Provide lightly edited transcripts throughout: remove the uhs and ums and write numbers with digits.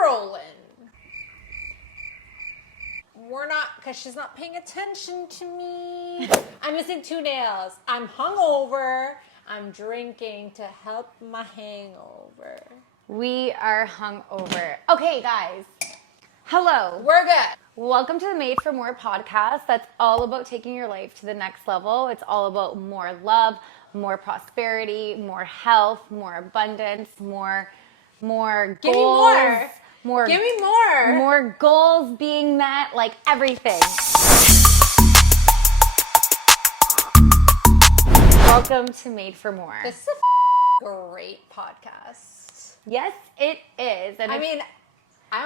rolling. We're not, because she's not paying attention to me. I'm missing 2 nails. I'm hungover. I'm drinking to help my hangover. We are hungover. Okay, guys. Hello. We're good. Welcome to the Made for More podcast. That's all about taking your life to the next level. It's all about more love, more prosperity, more health, more abundance, more goals. Give me more. Give me more. More goals being met, like everything. Welcome to Made for More. This is a great podcast. Yes, it is. And I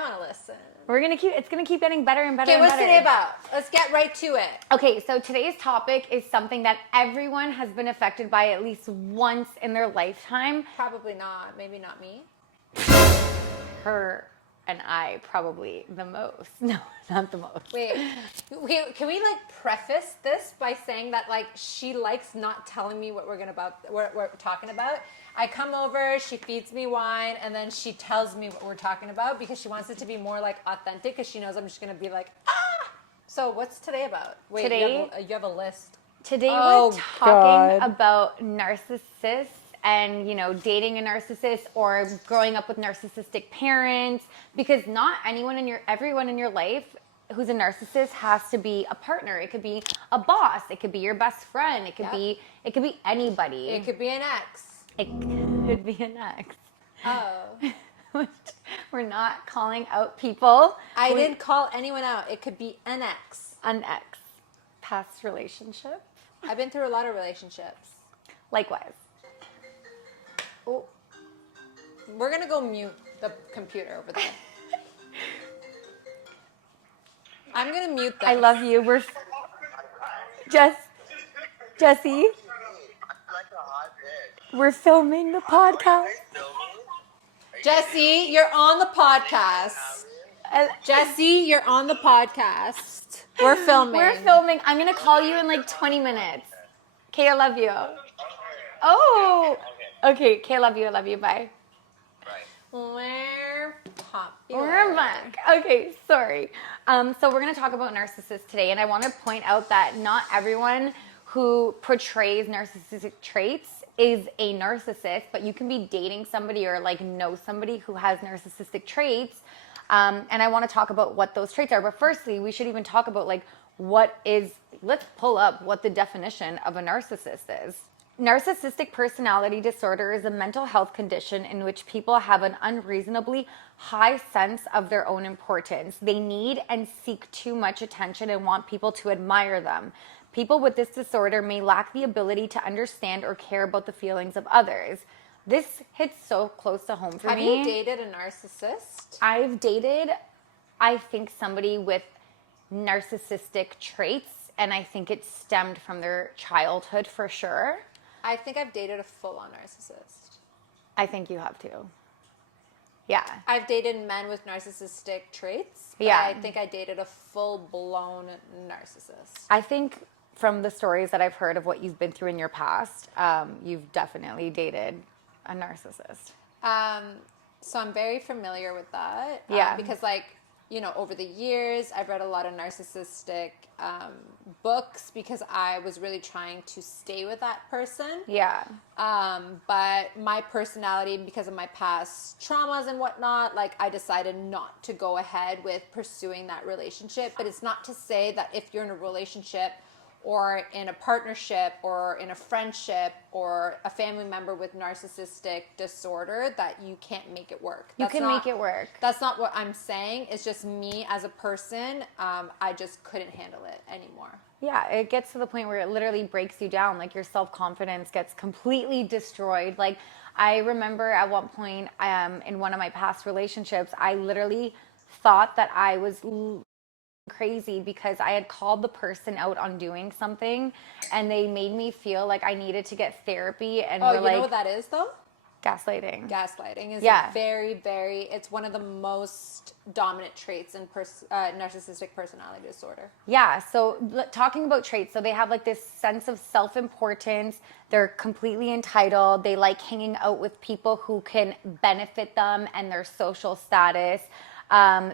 want to listen. It's gonna keep getting better and better. Okay, and what's better. today about? Let's get right to it. Okay, so today's topic is something that everyone has been affected by at least once in their lifetime. Probably not. Maybe not me. Her and I probably the most. No, not the most. Wait, can we preface this by saying that she likes not telling me what we're talking about? I come over, she feeds me wine, and then she tells me what we're talking about because she wants it to be more authentic because she knows I'm just gonna be So what's today about? Wait, today, you have a list. Today we're talking about narcissists and, dating a narcissist or growing up with narcissistic parents, because not everyone in your life who's a narcissist has to be a partner. It could be a boss. It could be your best friend. It could be anybody. It could be an ex. It could be an ex. Oh. We're not calling out people. I didn't call anyone out. It could be an ex. An ex. Past relationship. I've been through a lot of relationships. Likewise. Oh. We're going to go mute the computer over there. I'm going to mute them. I love you. We're... Jesse. We're filming the podcast. Jesse, you're on the podcast. Jesse, you're on the podcast. We're filming. I'm going to call you in 20 minutes. Okay, I love you. Oh. Okay, I love you. Bye. We're popular. We're back. Okay, sorry. So we're going to talk about narcissists today, and I want to point out that not everyone who portrays narcissistic traits is a narcissist, but you can be dating somebody or know somebody who has narcissistic traits. And I want to talk about what those traits are. But firstly, we should even talk about let's pull up what the definition of a narcissist is. Narcissistic personality disorder is a mental health condition in which people have an unreasonably high sense of their own importance. They need and seek too much attention and want people to admire them. People with this disorder may lack the ability to understand or care about the feelings of others. This hits so close to home for me. Have you dated a narcissist? I've dated, I think, somebody with narcissistic traits, and I think it stemmed from their childhood for sure. I think I've dated a full-on narcissist. I think you have too. Yeah. I've dated men with narcissistic traits. But yeah. I think I dated a full-blown narcissist. I think from the stories that I've heard of what you've been through in your past, you've definitely dated a narcissist. So I'm very familiar with that. Yeah. Because over the years, I've read a lot of narcissistic books because I was really trying to stay with that person. Yeah. But my personality, because of my past traumas and whatnot, I decided not to go ahead with pursuing that relationship. But it's not to say that if you're in a relationship or in a partnership or in a friendship or a family member with narcissistic disorder that you can't make it work. You can make it work. That's not what I'm saying. It's just me as a person. I just couldn't handle it anymore. Yeah, it gets to the point where it literally breaks you down. Your self-confidence gets completely destroyed. I remember at one point in one of my past relationships, I literally thought that I was crazy because I had called the person out on doing something and they made me feel like I needed to get therapy. And you know what that is though? Gaslighting is Yeah. a very, very, it's one of the most dominant traits in narcissistic personality disorder. Yeah, so talking about traits, so they have like this sense of self-importance. They're completely entitled. They like hanging out with people who can benefit them and their social status.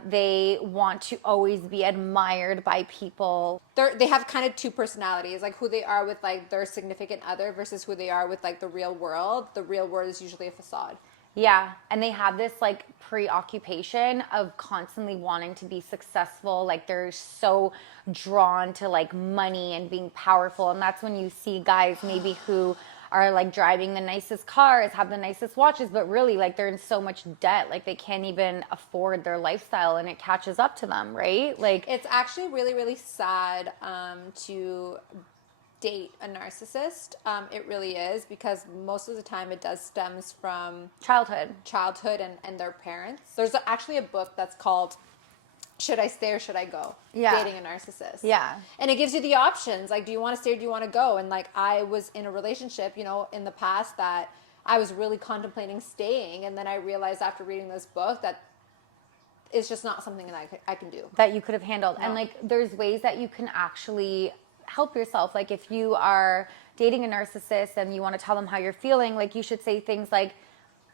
They want to always be admired by people. They have kind of two personalities, like who they are with like their significant other versus who they are with like the real world. The real world is usually a facade. Yeah, and they have this like preoccupation of constantly wanting to be successful. Like they're so drawn to like money and being powerful. And that's when you see guys maybe who are like driving the nicest cars, have the nicest watches, but really like they're in so much debt, like they can't even afford their lifestyle, and it catches up to them, right? Like it's actually really, really sad to date a narcissist. It really is, because most of the time it does stems from childhood and their parents. There's actually a book that's called Should I Stay or Should I Go? Yeah. Dating a Narcissist. Yeah. And it gives you the options. Like, do you want to stay or do you want to go? And like, I was in a relationship, you know, in the past that I was really contemplating staying. And then I realized after reading this book that it's just not something that I can do. That you could have handled. No. And like, there's ways that you can actually help yourself. Like if you are dating a narcissist and you want to tell them how you're feeling, like you should say things like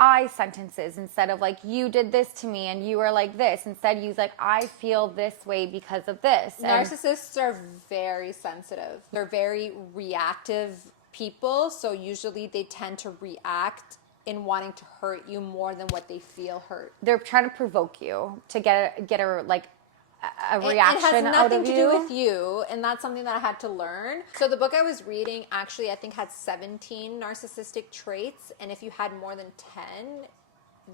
I sentences instead of like you did this to me and you are like this. Instead use like I feel this way because of this. Narcissists are very sensitive. They're very reactive people, so usually they tend to react in wanting to hurt you more than what they feel hurt. They're trying to provoke you to get a like a reaction it has out of nothing to you. do with you, and that's something that I had to learn. So the book I was reading actually I think had 17 narcissistic traits, and if you had more than 10,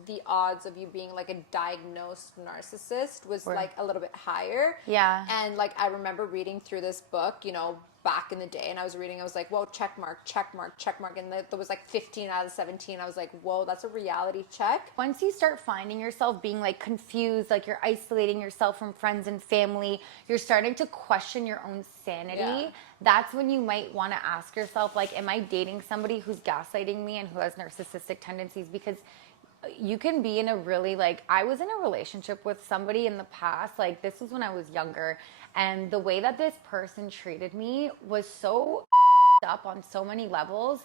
the odds of you being like a diagnosed narcissist was like a little bit higher. Yeah. And like I remember reading through this book, you know, back in the day, and I was reading, I was like, whoa, check mark, and there was like 15 out of 17. I was like, whoa, that's a reality check. Once you start finding yourself being like confused, like you're isolating yourself from friends and family, you're starting to question your own sanity. Yeah. That's when you might want to ask yourself, like, am I dating somebody who's gaslighting me and who has narcissistic tendencies? Because you can be in a really like, I was in a relationship with somebody in the past, like this was when I was younger, and the way that this person treated me was so up on so many levels.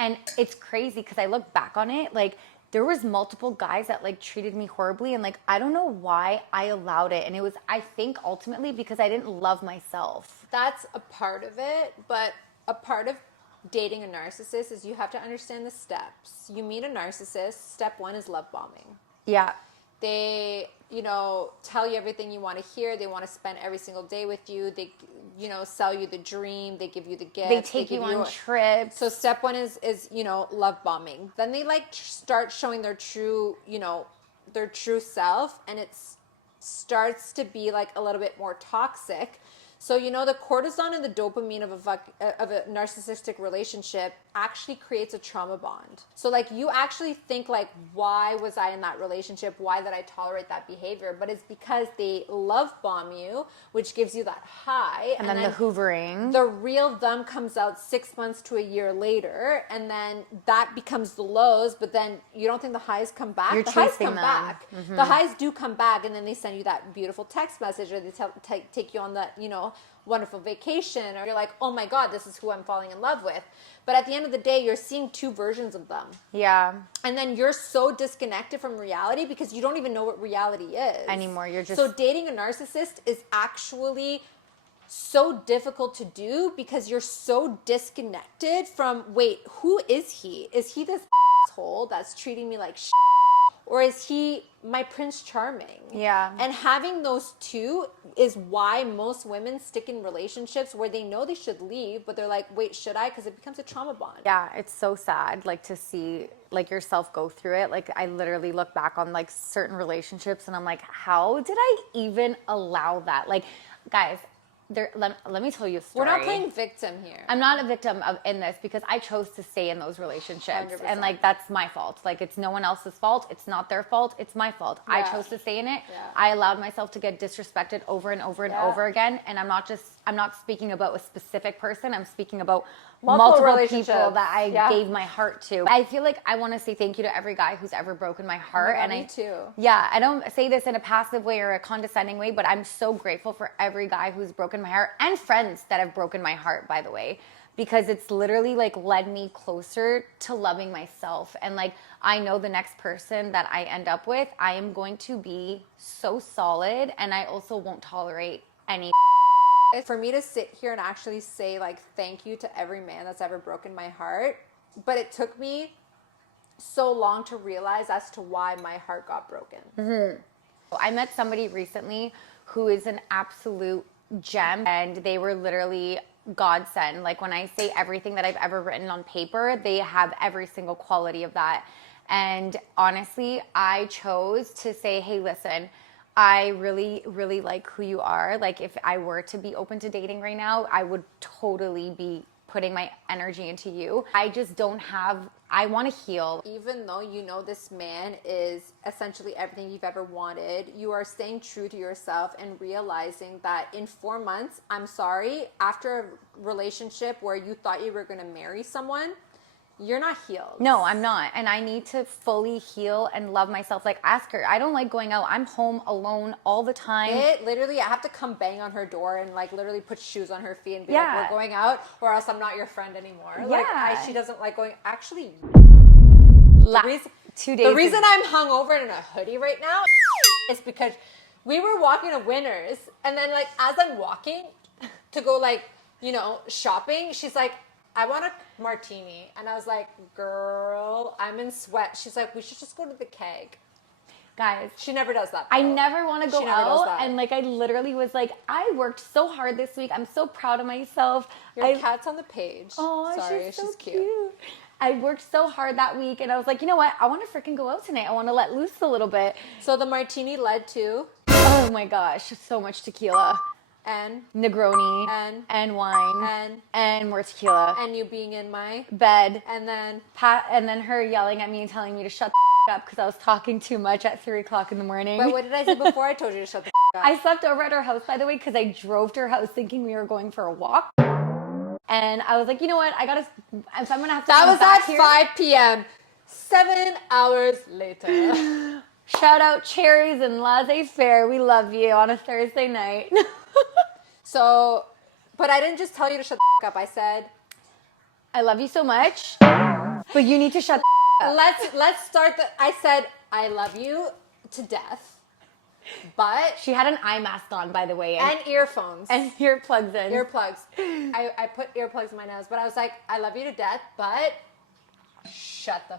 And it's crazy because I look back on it, like there was multiple guys that like treated me horribly, and like I don't know why I allowed it. And it was, I think ultimately because I didn't love myself. That's a part of it, but a part of dating a narcissist is you have to understand the steps. You meet a narcissist, step one is love bombing. Yeah. They, you know, tell you everything you want to hear. They want to spend every single day with you. They, you know, sell you the dream. They give you the gift. They take you on trips. So step one is, you know, love bombing. Then they like start showing their true, you know, their true self, and it starts to be like a little bit more toxic. So, you know, the cortisol and the dopamine of a narcissistic relationship actually creates a trauma bond. So, like, you actually think, like, why was I in that relationship? Why did I tolerate that behavior? But it's because they love bomb you, which gives you that high. And then the hoovering. The real them comes out 6 months to a year later, and then that becomes the lows, but then you don't think the highs come back? You're the highs chasing come them. back. Mm-hmm. The highs do come back, and then they send you that beautiful text message, or they take you on that, you know, wonderful vacation, or you're like, oh my God, this is who I'm falling in love with. But at the end of the day, you're seeing two versions of them. Yeah. And then you're so disconnected from reality because you don't even know what reality is anymore. You're just... So dating a narcissist is actually so difficult to do because you're so disconnected from, wait, who is he? Is he this asshole that's treating me like shit? Or is he my Prince Charming? Yeah. And having those two is why most women stick in relationships where they know they should leave, but they're like, wait, should I? Because it becomes a trauma bond. Yeah, it's so sad, like, to see, like, yourself go through it. Like, I literally look back on, like, certain relationships, and I'm like, how did I even allow that? Like, guys... let me tell you a story. We're not playing victim here. I'm not a victim in this because I chose to stay in those relationships. 100%. And like, that's my fault. Like, it's no one else's fault. It's not their fault. It's my fault. Yeah. I chose to stay in it. Yeah. I allowed myself to get disrespected over and over and over again. And I'm not just I'm not speaking about a specific person. I'm speaking about Multiple multiple relationships. people that I Yeah. gave my heart to. I feel like I want to say thank you to every guy who's ever broken my heart. God, me too. Yeah, I don't say this in a passive way or a condescending way, but I'm so grateful for every guy who's broken my heart, and friends that have broken my heart, by the way, because it's literally like led me closer to loving myself. And like, I know the next person that I end up with, I am going to be so solid, and I also won't tolerate any. For me to sit here and actually say like thank you to every man that's ever broken my heart, but it took me so long to realize as to why my heart got broken. I met somebody recently who is an absolute gem, and they were literally godsend. Like, when I say everything that I've ever written on paper, they have every single quality of that. And honestly, I chose to say, hey, listen, I really, really like who you are. Like, if I were to be open to dating right now, I would totally be putting my energy into you. I just don't have, I want to heal. Even though you know this man is essentially everything you've ever wanted, you are staying true to yourself and realizing that in 4 months, I'm sorry, after a relationship where you thought you were going to marry someone, you're not healed. No, I'm not. And I need to fully heal and love myself. Like, ask her. I don't like going out. I'm home alone all the time. It literally, I have to come bang on her door and like literally put shoes on her feet and be Yeah. like, we're going out or else I'm not your friend anymore. Like, she doesn't like going. Actually, the reason I'm hungover and in a hoodie right now is because we were walking to Winners, and then like as I'm walking to go like, you know, shopping, she's like, I want a martini. And I was like, girl, I'm in sweat. She's like, we should just go to the keg. Guys, She never does that. I though. never want to go She never does out. that. And like, I literally was like, I worked so hard this week. I'm so proud of myself. Your cat's on the page. Oh, sorry, she's so cute. I worked so hard that week, and I was like, you know what? I want to freaking go out tonight. I want to let loose a little bit. So the martini led to Oh my gosh, so much tequila. and Negroni and wine and more tequila. and you being in my Bed. and then And then her yelling at me and telling me to shut the up because I was talking too much at 3 o'clock in the morning. but what did I say before I told you to shut the up? I slept over at her house, by the way, because I drove to her house thinking we were going for a walk. And I was like, you know what? If I'm gonna have to That come was back at here, 5 p.m. 7 hours later. shout out Cherries and Laissez-Faire. We love you on a Thursday night. So, but I didn't just tell you to shut the up. I said, I love you so much, but you need to shut the up. let's start I said, I love you to death, but She had an eye mask on, by the way, and earphones. and earplugs in. Earplugs. I put earplugs in my nose, but I was like, I love you to death, but shut the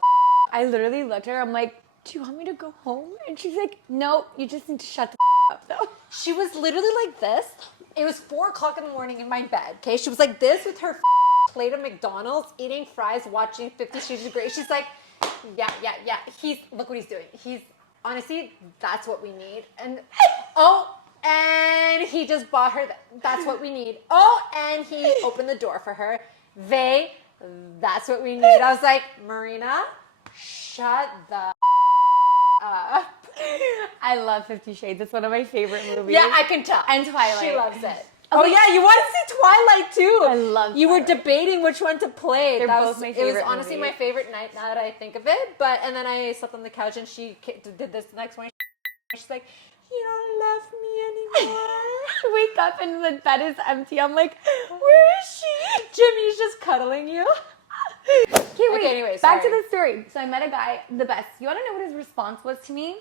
I literally looked at her. I'm like, do you want me to go home? And she's like, nope, you just need to shut the up, though. She was literally like this. It was 4 o'clock in the morning in my bed, okay? She was like this with her plate of McDonald's, eating fries, watching 50 Shades of Grey. She's like, yeah. Look what he's doing. Honestly, that's what we need. And, and he just bought her, that's what we need. Oh, and he opened the door for her. Vay, that's what we need. I was like, Marina, shut the up. I love 50 Shades. It's one of my favorite movies. Yeah, I can tell. And Twilight. She loves it. Oh, Oh yeah, you want to see Twilight too. I love You were Twilight. debating which one to play. They're That both was, my It was favorite honestly movies. my favorite night now that I think of it. And then I slept on the couch and she did this the next morning. She's like, you don't love me anymore. I wake up and the bed is empty. I'm like, where is she? Jimmy's just cuddling you. Okay, wait. anyways, back to sorry. the story. So I met a guy, the best. You want to know what his response was to me?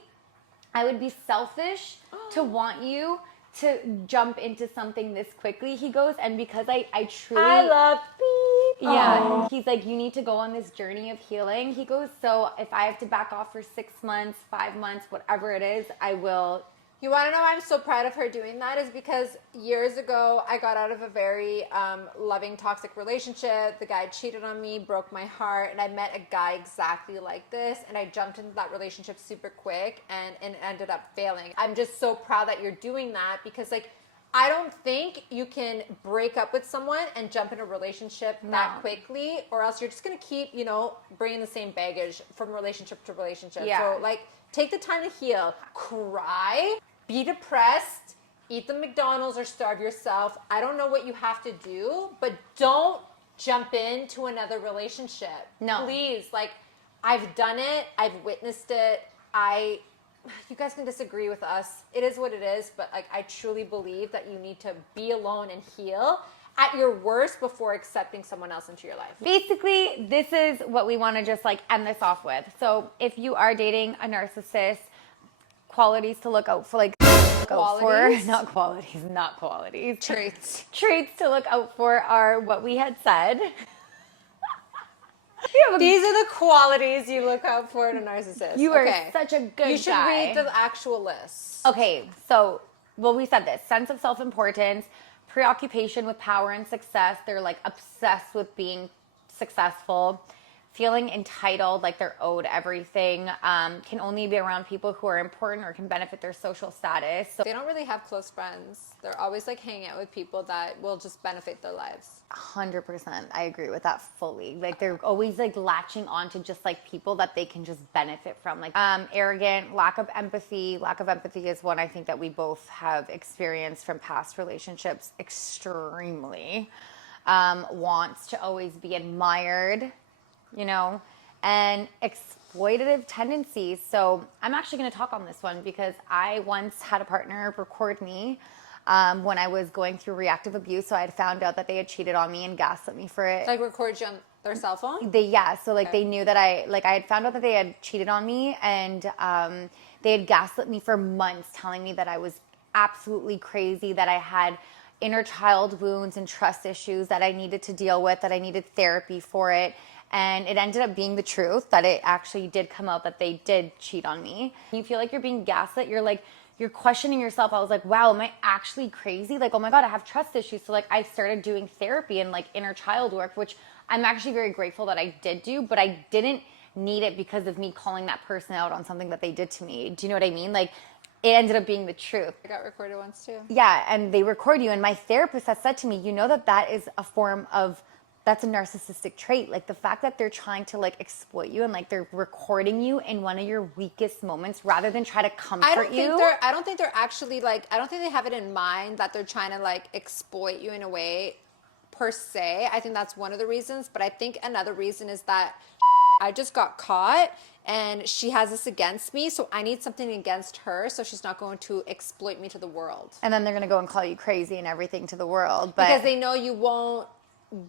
I would be selfish to want you to jump into something this quickly, he goes, and because I truly... I love beep. Yeah, Oh. he's like, you need to go on this journey of healing. He goes, so if I have to back off for 6 months, 5 months, whatever it is, I will. You want to know why I'm so proud of her doing that is because years ago I got out of a very loving toxic relationship. The guy cheated on me, broke my heart, and I met a guy exactly like this, and I jumped into that relationship super quick and ended up failing. I'm just so proud that you're doing that because like I don't think you can break up with someone and jump in a relationship that quickly, or else you're just going to keep, you know, bringing the same baggage from relationship to relationship. Yeah. So like take the time to heal, cry, be depressed, eat the McDonald's or starve yourself. I don't know what you have to do, but don't jump into another relationship. No. Please, like, I've done it. I've witnessed it. You guys can disagree with us. It is what it is, but like, I truly believe that you need to be alone and heal at your worst before accepting someone else into your life. Basically, this is what we want to just like end this off with. So if you are dating a narcissist, qualities to look out for, like Qualities? not qualities. Traits. Traits to look out for are what we had said. These are the qualities you look out for in a narcissist. You are such a good guy. You should read the actual list. Okay, so, well, we said this. Sense of self-importance, preoccupation with power and success. They're like obsessed with being successful. Feeling entitled, like they're owed everything. Can only be around people who are important or can benefit their social status. So they don't really have close friends. They're always like hanging out with people that will just benefit their lives. 100%. I agree with that fully. Like they're always like latching on to just like people that they can just benefit from. Like arrogant, lack of empathy. Lack of empathy is one I think that we both have experienced from past relationships extremely. Wants to always be admired, you know, and exploitative tendencies. So I'm actually going to talk on this one because I once had a partner record me when I was going through reactive abuse. So I had found out that they had cheated on me and gaslit me for it. Like record you on their cell phone? So like they knew that I had found out that they had cheated on me, and they had gaslit me for months, telling me that I was absolutely crazy, that I had inner child wounds and trust issues that I needed to deal with, that I needed therapy for it. And it ended up being the truth, that it actually did come out that they did cheat on me. You feel like you're being gaslit. You're questioning yourself. I was like, wow, am I actually crazy? Like, oh my God, I have trust issues. So like I started doing therapy and like inner child work, which I'm actually very grateful that I did do, but I didn't need it because of me calling that person out on something that they did to me. Do you know what I mean? Like it ended up being the truth. I got recorded once too. Yeah, and they record you. And my therapist has said to me, you know that is a form of, that's a narcissistic trait. Like the fact that they're trying to like exploit you and like they're recording you in one of your weakest moments rather than try to comfort you. I don't think they're actually like, I don't think they have it in mind that they're trying to like exploit you in a way per se. I think that's one of the reasons. But I think another reason is that I just got caught and she has this against me. So I need something against her. So she's not going to exploit me to the world. And then they're going to go and call you crazy and everything to the world. But because they know you won't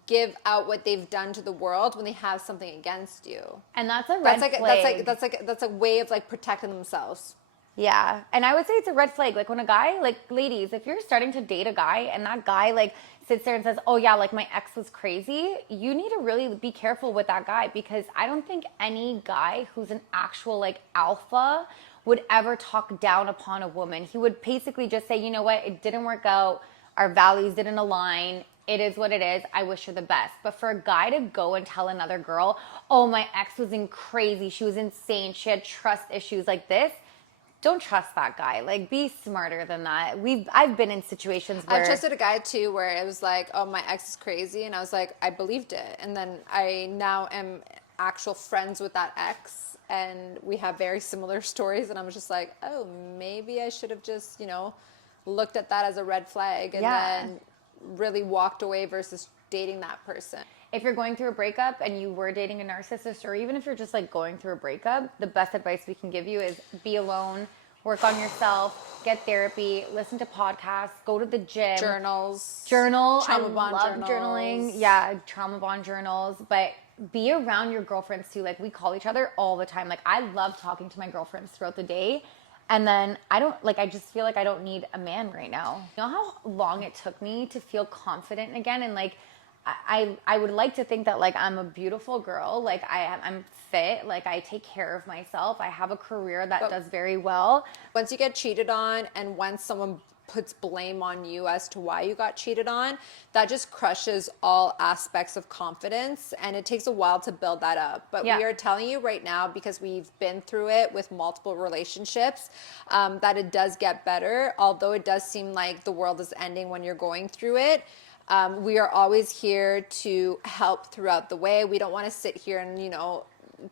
give out what they've done to the world when they have something against you. And that's a red flag. That's a way of like protecting themselves. Yeah. And I would say it's a red flag. Like when a guy, like ladies, if you're starting to date a guy and that guy like sits there and says, oh yeah, like my ex was crazy, you need to really be careful with that guy, because I don't think any guy who's an actual like alpha would ever talk down upon a woman. He would basically just say, you know what, it didn't work out. Our values didn't align. It is what it is. I wish her the best. But for a guy to go and tell another girl, oh, my ex was crazy. She was insane. She had trust issues like this. Don't trust that guy. Like, be smarter than that. I've been in situations where... I trusted a guy, too, where it was like, oh, my ex is crazy. And I was like, I believed it. And then I now am actual friends with that ex. And we have very similar stories. And I was just like, oh, maybe I should have just, looked at that as a red flag. And then really walked away versus dating that person. If you're going through a breakup and you were dating a narcissist, or even if you're just like going through a breakup, the best advice we can give you is be alone, work on yourself, get therapy, listen to podcasts, go to the gym. Journal. I love journaling. Yeah, trauma bond journals. But be around your girlfriends too. Like we call each other all the time. Like I love talking to my girlfriends throughout the day. And then I just feel like I don't need a man right now. You know how long it took me to feel confident again? And like, I would like to think that like I'm a beautiful girl. Like I'm fit. Like I take care of myself. I have a career that does very well. Once you get cheated on and once someone puts blame on you as to why you got cheated on, that just crushes all aspects of confidence, and it takes a while to build that up. But we are telling you right now, because we've been through it with multiple relationships, that it does get better. Although it does seem like the world is ending when you're going through it, we are always here to help throughout the way. We don't want to sit here and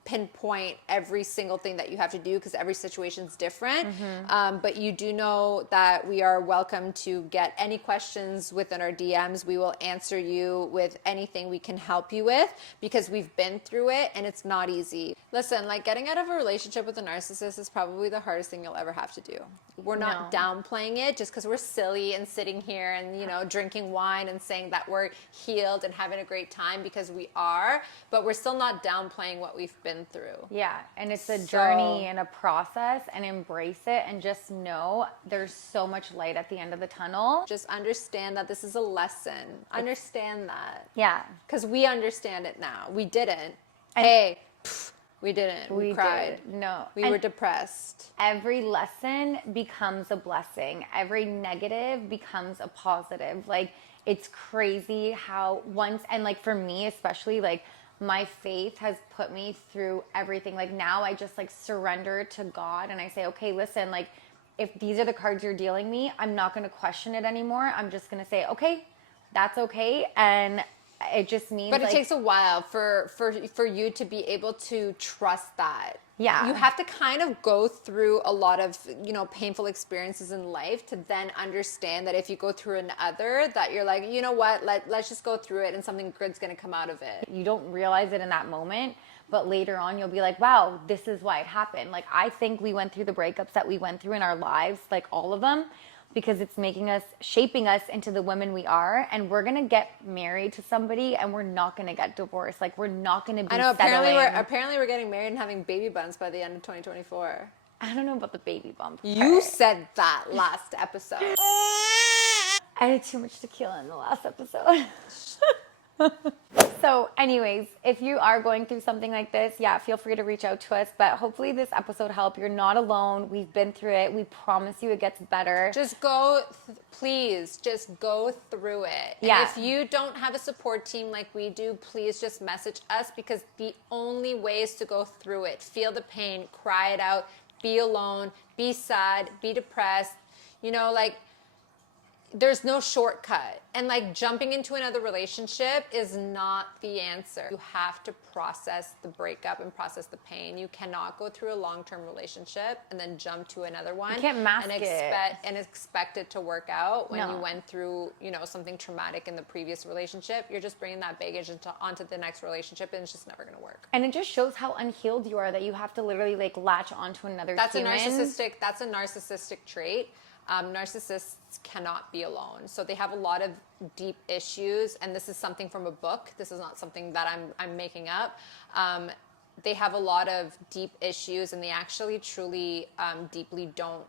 pinpoint every single thing that you have to do because every situation is different. But you do know that we are welcome to get any questions within our DMs. We will answer you with anything we can help you with because we've been through it and it's not easy. Listen, like getting out of a relationship with a narcissist is probably the hardest thing you'll ever have to do. We're not downplaying it just because we're silly and sitting here and, you know, drinking wine and saying that we're healed and having a great time because we are, but we're still not downplaying what we've been through. Yeah, and it's a journey and a process, and embrace it and just know there's so much light at the end of the tunnel. Just understand that this is a lesson. Understand that. Yeah. Because we understand it now. We didn't. We didn't. We cried. No. We were depressed. Every lesson becomes a blessing. Every negative becomes a positive. Like, it's crazy how once, and like for me especially, like my faith has put me through everything. Like now I just like surrender to God and I say, okay, listen, like if these are the cards you're dealing me, I'm not going to question it anymore. I'm just going to say, okay, that's okay. And it just means, but it takes a while for you to be able to trust that. Yeah. You have to kind of go through a lot of, you know, painful experiences in life to then understand that if you go through another, that you're like, you know what, let's just go through it and something good's going to come out of it. You don't realize it in that moment, but later on you'll be like, wow, this is why it happened. Like, I think we went through the breakups that we went through in our lives, like all of them, because it's making us, shaping us into the women we are. And we're going to get married to somebody and we're not going to get divorced. Like, we're not going to be I know, settling. apparently we're getting married and having baby bumps by the end of 2024. I don't know about the baby bump part. You said that last episode. I had too much tequila in the last episode. So anyways, if you are going through something like this, yeah, feel free to reach out to us. But hopefully this episode helped. You're not alone. We've been through it. We promise you it gets better. Just please just go through it. Yeah. And if you don't have a support team like we do, please just message us because the only way is to go through it. Feel the pain, cry it out, be alone, be sad, be depressed. You know, like, there's no shortcut. And like jumping into another relationship is not the answer. You have to process the breakup and process the pain. You cannot go through a long-term relationship and then jump to another one. You can't mask and expect it to work out when No. you went through, you know, something traumatic in the previous relationship. You're just bringing that baggage onto the next relationship and it's just never going to work. And it just shows how unhealed you are that you have to literally like latch onto another human. That's a narcissistic trait. Narcissists cannot be alone. So they have a lot of deep issues, and this is something from a book. This is not something that I'm making up. They have a lot of deep issues, and they actually truly deeply don't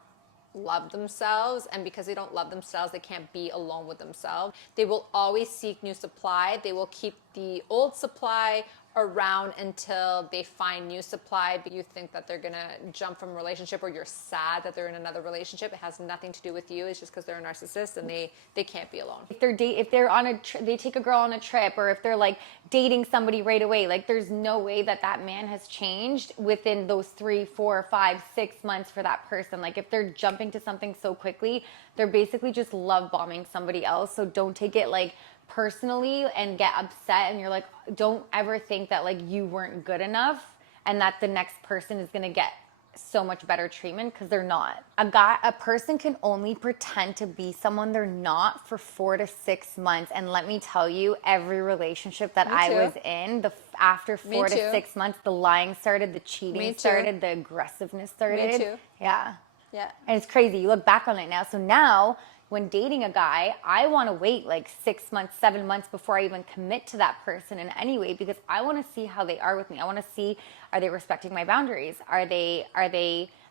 love themselves, and because they don't love themselves, they can't be alone with themselves. They will always seek new supply. They will keep the old supply around until they find new supply, but you think that they're gonna jump from a relationship, or you're sad that they're in another relationship. It has nothing to do with you. It's just because they're a narcissist and they can't be alone. If they're on they take a girl on a trip, or if they're like dating somebody right away, like there's no way that man has changed within those 3, 4, 5, 6 months for that person. Like if they're jumping to something so quickly, they're basically just love bombing somebody else. So don't take it like personally and get upset, and you're like, don't ever think that like you weren't good enough and that the next person is going to get so much better treatment, because they're not. A person can only pretend to be someone they're not for 4 to 6 months, and let me tell you, every relationship that I was in, after 4 to 6 months, the lying started, the cheating started, the aggressiveness started. Me too. Yeah. Yeah. And it's crazy. You look back on it now. So now, when dating a guy, I want to wait like 6 months, 7 months before I even commit to that person in any way, because I want to see how they are with me. I want to see, are they respecting my boundaries? Are they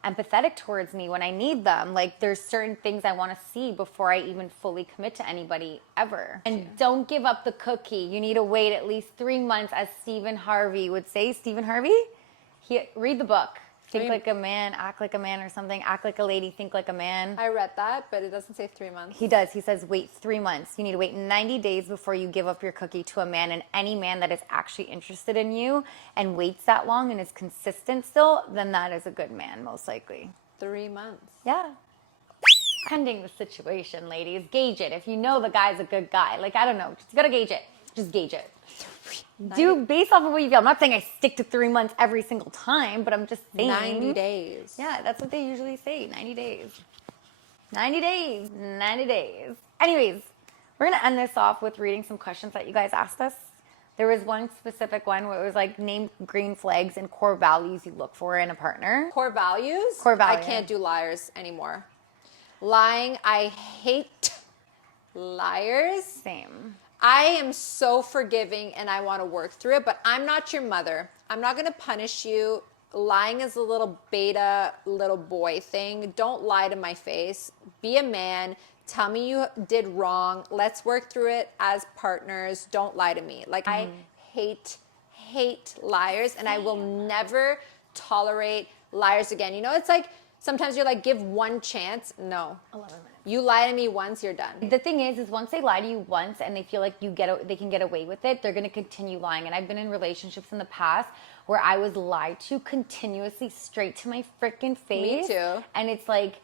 empathetic towards me when I need them? Like, there's certain things I want to see before I even fully commit to anybody ever. And don't give up the cookie. You need to wait at least 3 months, as Stephen Harvey would say. Stephen Harvey? Read the book. Think like a man, act like a man, or something. Act like a lady, think like a man. I read that, but it doesn't say 3 months. He does. He says wait 3 months. You need to wait 90 days before you give up your cookie to a man. And any man that is actually interested in you and waits that long and is consistent still, then that is a good man, most likely. 3 months. Yeah. Ending the situation, ladies. Gauge it. If you know the guy's a good guy. Like, I don't know. Just gotta gauge it. Just gauge it. Do based off of what you feel. I'm not saying I stick to 3 months every single time, but I'm just saying 90 days. Yeah, that's what they usually say. 90 days. 90 days. 90 days. Anyways, we're gonna end this off with reading some questions that you guys asked us. There was one specific one where it was like, name green flags and core values you look for in a partner. Core values? Core value. I can't do liars anymore. Lying, I hate liars. Same. I am so forgiving and I want to work through it, but I'm not your mother. I'm not going to punish you. Lying is a little beta little boy thing. Don't lie to my face. Be a man. Tell me you did wrong. Let's work through it as partners. Don't lie to me. Like, I hate liars, and I will never tolerate liars again. You know, it's like sometimes you're like, give one chance. No. 11 minutes. You lie to me once, you're done. The thing is once they lie to you once and they feel like they can get away with it, they're going to continue lying. And I've been in relationships in the past where I was lied to continuously straight to my freaking face. Me too. And it's like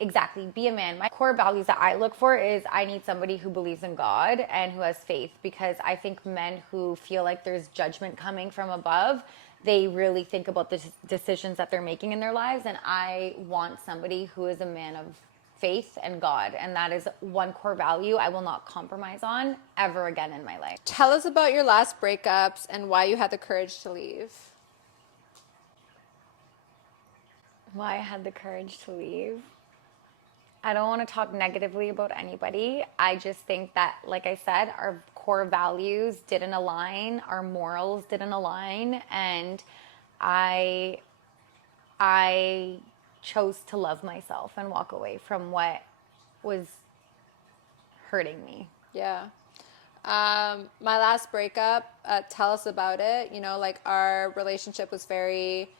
exactly, be a man. My core values that I look for is I need somebody who believes in God and who has faith, because I think men who feel like there's judgment coming from above, they really think about the decisions that they're making in their lives. And I want somebody who is a man of faith and God. And that is one core value I will not compromise on ever again in my life. Tell us about your last breakups and why you had the courage to leave. Why I had the courage to leave? I don't want to talk negatively about anybody. I just think that, like I said, our core values didn't align, our morals didn't align, and I chose to love myself and walk away from what was hurting me. Yeah. My last breakup, tell us about it. You know, like, our relationship was very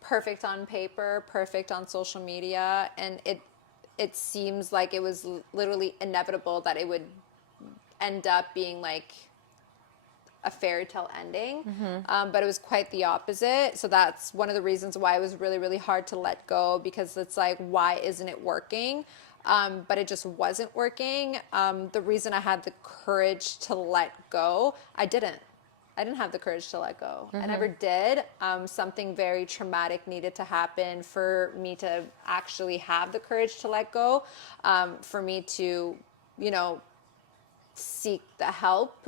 perfect on paper, perfect on social media, and it seems like it was literally inevitable that it would end up being like a fairy tale ending. But it was quite the opposite. So that's one of the reasons why it was really, really hard to let go, because it's like, why isn't it working? But it just wasn't working. The reason I had the courage to let go, I didn't have the courage to let go. I never did. Something very traumatic needed to happen for me to actually have the courage to let go, for me to, you know, seek the help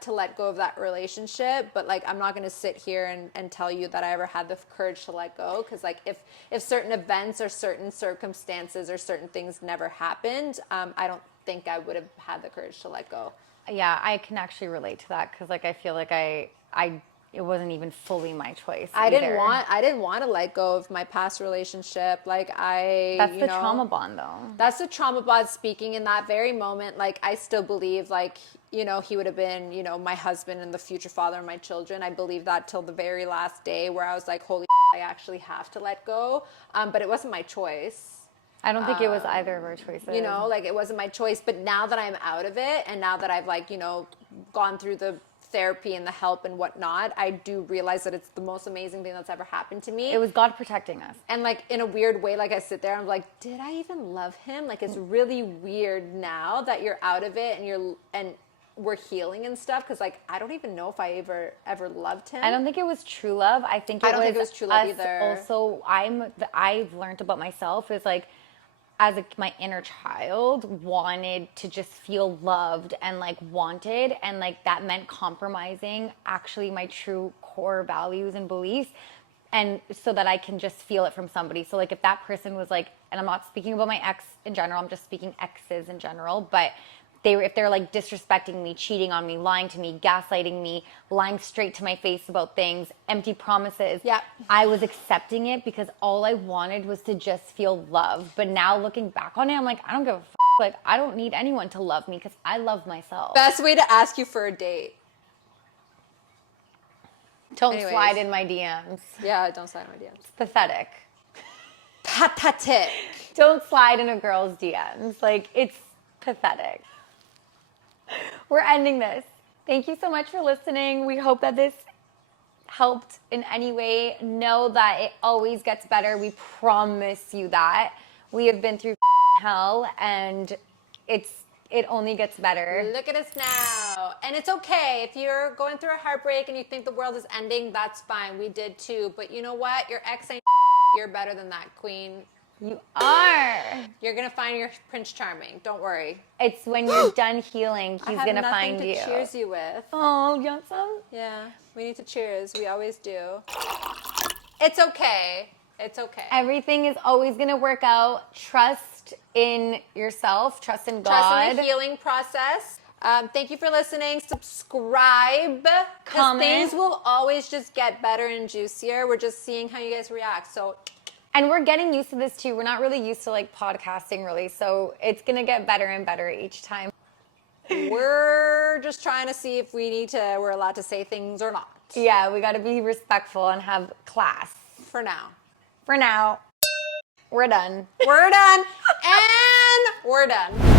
to let go of that relationship. But like, I'm not going to sit here and tell you that I ever had the courage to let go, because like, if certain events or certain circumstances or certain things never happened, I don't think I would have had the courage to let go. Yeah, I can actually relate to that, because like I feel like it wasn't even fully my choice. I either. didn't want to let go of my past relationship. Like, that's the trauma bond, though. That's the trauma bond speaking in that very moment. Like, I still believe, like, you know, he would have been, you know, my husband and the future father of my children. I believe that till the very last day, where I was like, holy I actually have to let go. But it wasn't my choice. I don't think it was either of our choices. You know, like, it wasn't my choice. But now that I'm out of it, and now that I've, like, you know, gone through the therapy and the help and whatnot, I do realize that it's the most amazing thing that's ever happened to me. It was God protecting us. And like, in a weird way, like, I sit there, I'm like, did I even love him? Like, it's really weird now that you're out of it and we're healing and stuff, because like, I don't even know if I ever loved him. I don't think it was true love. I don't think it was true love either. Also, I've learned about myself is like, as my inner child wanted to just feel loved and like wanted, and like that meant compromising actually my true core values and beliefs, and so that I can just feel it from somebody. So like, if that person was like, and I'm not speaking about my ex in general, I'm just speaking exes in general, but if they're like disrespecting me, cheating on me, lying to me, gaslighting me, lying straight to my face about things, empty promises. Yeah. I was accepting it because all I wanted was to just feel love. But now looking back on it, I'm like, I don't give a f***. Like, I don't need anyone to love me because I love myself. Best way to ask you for a date. Don't slide in my DMs. Yeah, don't slide in my DMs. It's pathetic. Pathetic. Don't slide in a girl's DMs. Like, it's pathetic. We're ending this. Thank you so much for listening. We hope that this helped in any way. Know that it always gets better. We promise you that. We have been through hell, and it's it only gets better. Look at us now. And it's okay. If you're going through a heartbreak and you think the world is ending, that's fine. We did too. But you know what? Your ex ain't you're better than that, queen. You are. You're going to find your Prince Charming. Don't worry. It's when you're done healing, he's going to find you. I have nothing to cheers you with. Oh, you want some? Yeah, we need to cheers. We always do. It's okay. It's okay. Everything is always going to work out. Trust in yourself. Trust in God. Trust in the healing process. Thank you for listening. Subscribe. Because Comment. things will always just get better and juicier. We're just seeing how you guys react. So, and we're getting used to this too. We're not really used to like podcasting really. So it's going to get better and better each time. we're just trying to see if we're allowed to say things or not. Yeah, we got to be respectful and have class. For now. For now, we're done. We're done. And we're done.